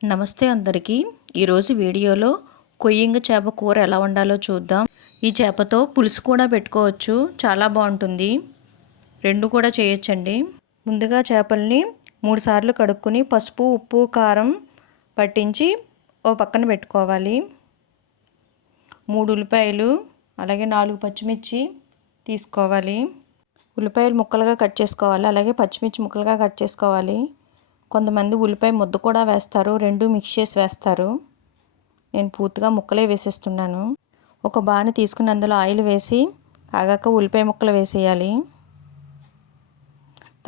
నమస్తే అందరికీ. ఈరోజు వీడియోలో కొయ్యింగ చేప కూర ఎలా వండాలో చూద్దాం. ఈ చేపతో పులుసు కూడా పెట్టుకోవచ్చు, చాలా బాగుంటుంది. రెండు కూడా చేయొచ్చండి. ముందుగా చేపల్ని 3 సార్లు కడుక్కొని పసుపు, ఉప్పు, కారం పట్టించి ఓ పక్కన పెట్టుకోవాలి. 3 ఉల్లిపాయలు అలాగే 4 పచ్చిమిర్చి తీసుకోవాలి. ఉల్లిపాయలు ముక్కలుగా కట్ చేసుకోవాలి, అలాగే పచ్చిమిర్చి ముక్కలుగా కట్ చేసుకోవాలి. కొంతమంది ఉల్లిపాయ ముద్ద కూడా వేస్తారు, రెండు మిక్స్ చేసి వేస్తారు. నేను పూర్తిగా ముక్కలే వేసేస్తున్నాను. ఒక బాణి తీసుకుని అందులో ఆయిల్ వేసి కాగాక ఉల్లిపాయ ముక్కలు వేసేయాలి.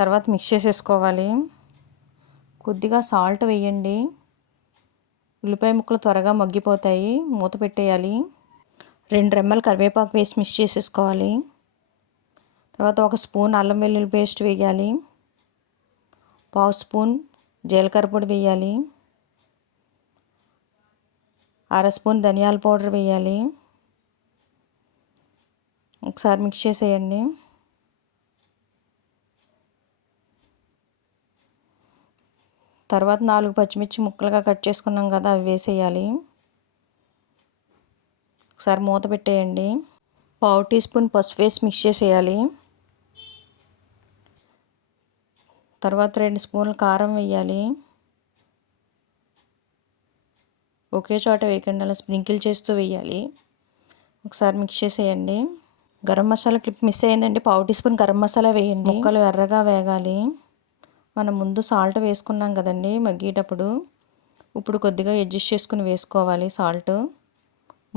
తర్వాత మిక్స్ చేసేసుకోవాలి. కొద్దిగా సాల్ట్ వేయండి, ఉల్లిపాయ ముక్కలు త్వరగా మగ్గిపోతాయి. మూత పెట్టేయాలి. 2 రెమ్మలు కరివేపాకు వేసి మిక్స్ చేసేసుకోవాలి. తర్వాత 1 స్పూన్ అల్లం వెల్లుల్లి పేస్ట్ వేయాలి. 1/2 స్పూన్ జీలకర్ర పొడి వేయాలి. 1/2 స్పూన్ ధనియాల పౌడర్ వేయాలి. ఒకసారి మిక్స్ చేసేయండి. తర్వాత 4 పచ్చిమిర్చి ముక్కలుగా కట్ చేసుకున్నాం కదా, అవి వేసేయాలి. ఒకసారి మూత పెట్టేయండి. 1/2 టీ స్పూన్ పసుపు వేసి మిక్స్ చేసేయాలి. తర్వాత 2 స్పూన్ల కారం వేయాలి. ఒకే చోట వేయకండి, అలా స్ప్రింకిల్ చేస్తూ వేయాలి. ఒకసారి మిక్స్ చేసేయండి. గరం మసాలా క్లిప్ మిస్ అయిందండి, 1/2 టీ స్పూన్ గరం మసాలా వేయండి. ముక్కలు ఎర్రగా వేగాలి. మనం ముందు సాల్ట్ వేసుకున్నాం కదండి మగ్గేటప్పుడు, ఇప్పుడు కొద్దిగా అడ్జస్ట్ చేసుకుని వేసుకోవాలి సాల్ట్.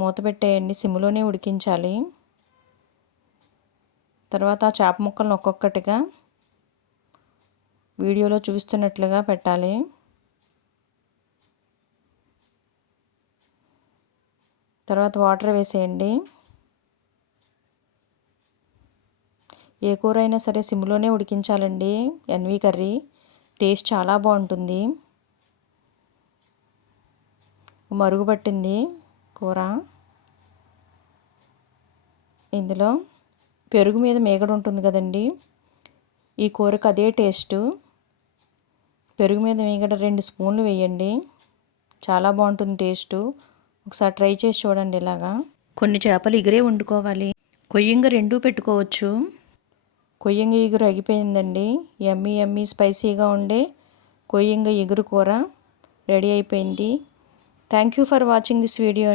మూత పెట్టేయండి, సిమ్లోనే ఉడికించాలి. తర్వాత ఆ చేప ముక్కలను ఒక్కొక్కటిగా వీడియోలో చూస్తున్నట్లుగా పెట్టాలి. తర్వాత వాటర్ వేసేయండి. ఏ కూర అయినా సరే సిమ్లోనే ఉడికించాలండి. ఎన్వి కర్రీ టేస్ట్ చాలా బాగుంటుంది. మరుగుపట్టింది కూర. ఇందులో పెరుగు మీద మేగడ ఉంటుంది కదండి, ఈ కూరకు అదే టేస్టు. పెరుగు మీద మేగడ 2 స్పూన్లు వేయండి, చాలా బాగుంటుంది టేస్టు. ఒకసారి ట్రై చేసి చూడండి ఇలాగా. కొన్ని చేపలు ఇగురే వండుకోవాలి, కొయ్యింగ 2 పెట్టుకోవచ్చు. కొయ్యింగ ఇగురు అయిపోయిందండి. యమ్మీ యమ్మీ స్పైసీగా ఉండే కొయ్యింగ ఇగురు కూర రెడీ అయిపోయింది. Thank you for watching this video.